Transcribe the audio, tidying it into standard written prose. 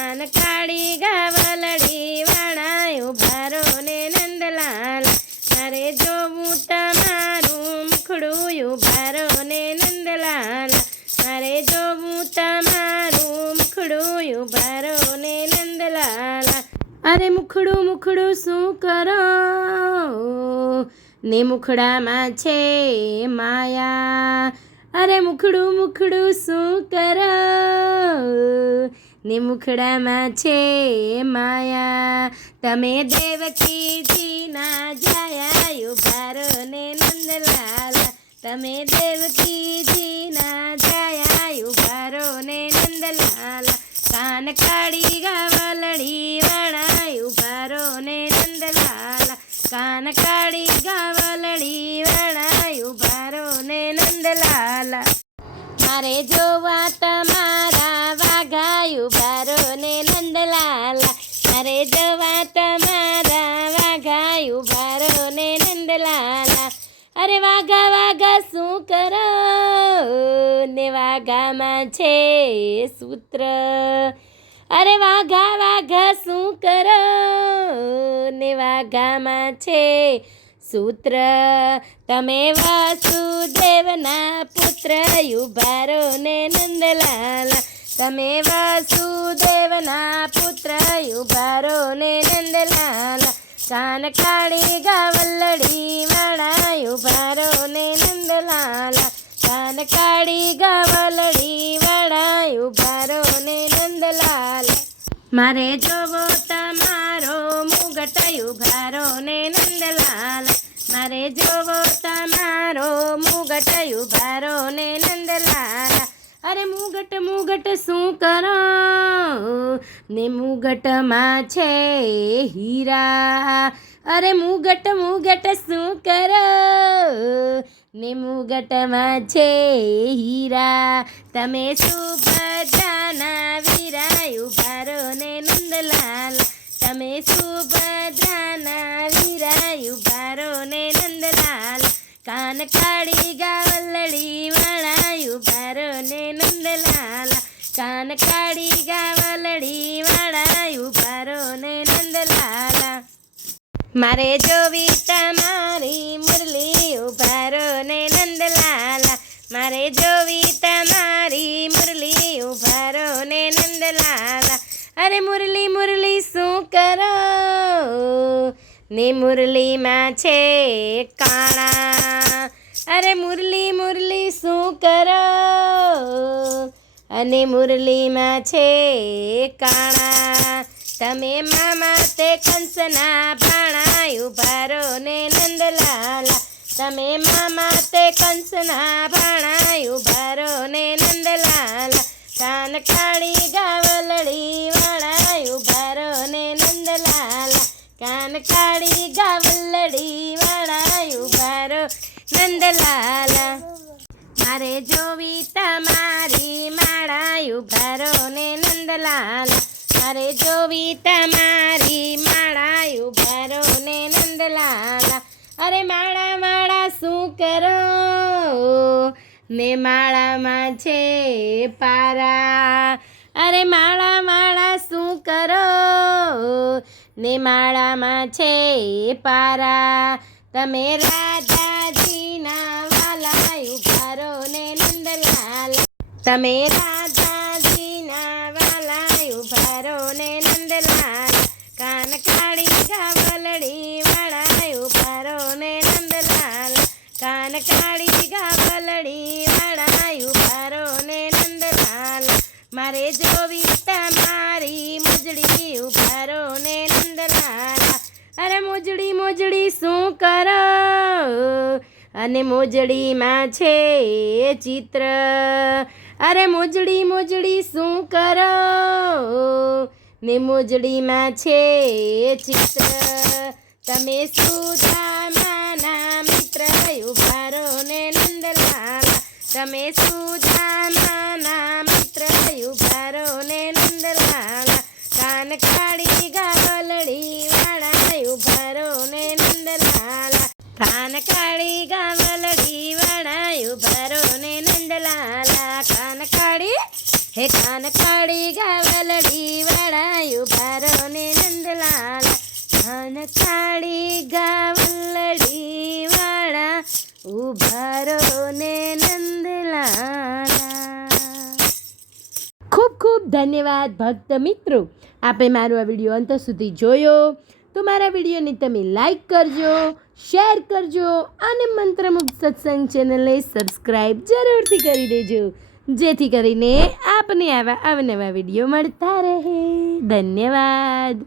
કાન કાળી ગાવલડી વાળા ઉભા રો ને નંદલાલ મારે જોવું તમારું મુખડું ઉભા રો ને નંદલાલ મારે જોવું તમારું મુખડું ઉભા રો ને નંદલાલ અરે મુખડું મુખડું શું કરો ને મુખડામાં છે માયા અરે મુખડું મુખડું શું કરો ને મુખડામાં છે માયા તમે દેવકીજી ના જાયા ઉભા રો ને નંદલાલ તમે દેવકીજી ના જાયા ઉભા રો ને નંદલાલ કાન કાળી ગાવલડી વાળા ઉભા રો ને નંદલાલ કાન કાળી ગાવલડી વાળા ઉભા રો ને નંદલાલ મારે જોવા તમારા વાઘા ઉભા રો ને નંદલાલ મારે જોવા તમારા વાઘા ઉભા રો ને નંદલાલ અરે વાઘા વાઘા શું કરો ને વાઘામાં છે સૂત્ર અરે વાઘા વાઘા શું કરો ને વાઘામાં છે સૂત્ર તમે વાસુદેવના પુત્ર ઉભા રો ને નંદલાલ તમે વાસુદેવના પુત્ર ઉભા રો ને નંદલાલ કાન કાળી ગાવલડી વાળા ઉભા રો ને નંદલાલ કાન કાળી ગાવલડી વાળા ઉભા રો ને નંદલાલ મારે જોવો તમારો મુગટ ઉભા રો ને નંદલાલ મારે જોવો તમારો મુગટ ઉભા રો ને નંદલાલ અરે મુગટ મુગટ શું કરો ને મુગટમાં છે હીરા અરે મુગટ મુગટ શું કરો ને મુગટમાં છે હીરા તમે સુભદ્રાના વીરા ઉભા રો ને નંદલાલ તમે સુભદ્રાના વીરા ઉભા રો ને નંદલાલ કાન કાળી ગાવલડી વાળા ઉભા રો ને નંદલાલ કાન કાળી ગાવલડી વાળા ઉભા રો ને નંદલાલ મારે જોવી તમારી મુરલી ઉભા રો ને નંદલાલ મારે જોવી તમારી મુરલી ઉભા રો ને નંદલાલ અરે મુરલી મુરલી શું કરો ને મુરલીમાં છે કાણા અરે મુરલી મુરલી શું કરો અને મુરલીમાં છે કાણા તમે મામા તે કંસના ભાણા ઉભા રો ને નંદલાલ તમે મામા તે કંસના ભાણા ઉભા રો ને નંદલાલ કાન કાળી ગાવલડી વાળા ઉભા રો ને નંદલાલ કાન કાળી ગાવલડી વાળા ઉભા રો નંદલાલ મારે જોવી તમારી માળા ઉભા રો ને નંદલાલ મારે જોવી તમારી માળા ઉભા રો ને નંદલાલ અરે માળા માળા શું કરો ને માળામાં છે પારા અરે માળા માળા શું કરો ને માળામાં છે પારા તમે રાધાજીના વાલા ઉભા રો ને નંદલાલ તમે રાધાજીના વાલા ઉભા રો ને નંદલાલ કાન કાળી ગાવલડી વાળા ઉભા રો ને નંદલાલ કાન કાળી ગાવલડી વાળા ઉભા રો ને નંદલાલ મારે જોવી તમારી મુજડી ઉભા રો ને નંદલાલ અરે મોજડી મોજડી શું કરો અને મોજડીમાં છે ચિત્ર અરે મોજડી મોજડી શું કરો ને મોજડીમાં છે ચિત્ર તમે સુદામાના મિત્ર ઉભા રો ને નંદલાલ તમે સુદામાના મિત્ર ઉભા રો ને નંદલાલ કાન કાળી ગાવલડી વાળા ઉભા રો ને નંદલાલ કાન કાળી ગાવલડી વાળા ઉભા રો ને નંદલાલ કાન કાળી હે કાન કાળી ગાવલડી વાળા ઉભારો ને નંદલાલા. ખૂબ ખૂબ ધન્યવાદ ભક્ત મિત્રો, આપે મારો આ વિડીયો અંત સુધી જોયો. તો મારા વિડીયોને તમે લાઈક કરજો, શેર કરજો અને મંત્રમુગ્ધ સત્સંગ ચેનલને સબસ્ક્રાઈબ જરૂરથી કરી દેજો, જેથી કરીને આપને આવા અવનવા વિડીયો મળતા રહે. ધન્યવાદ.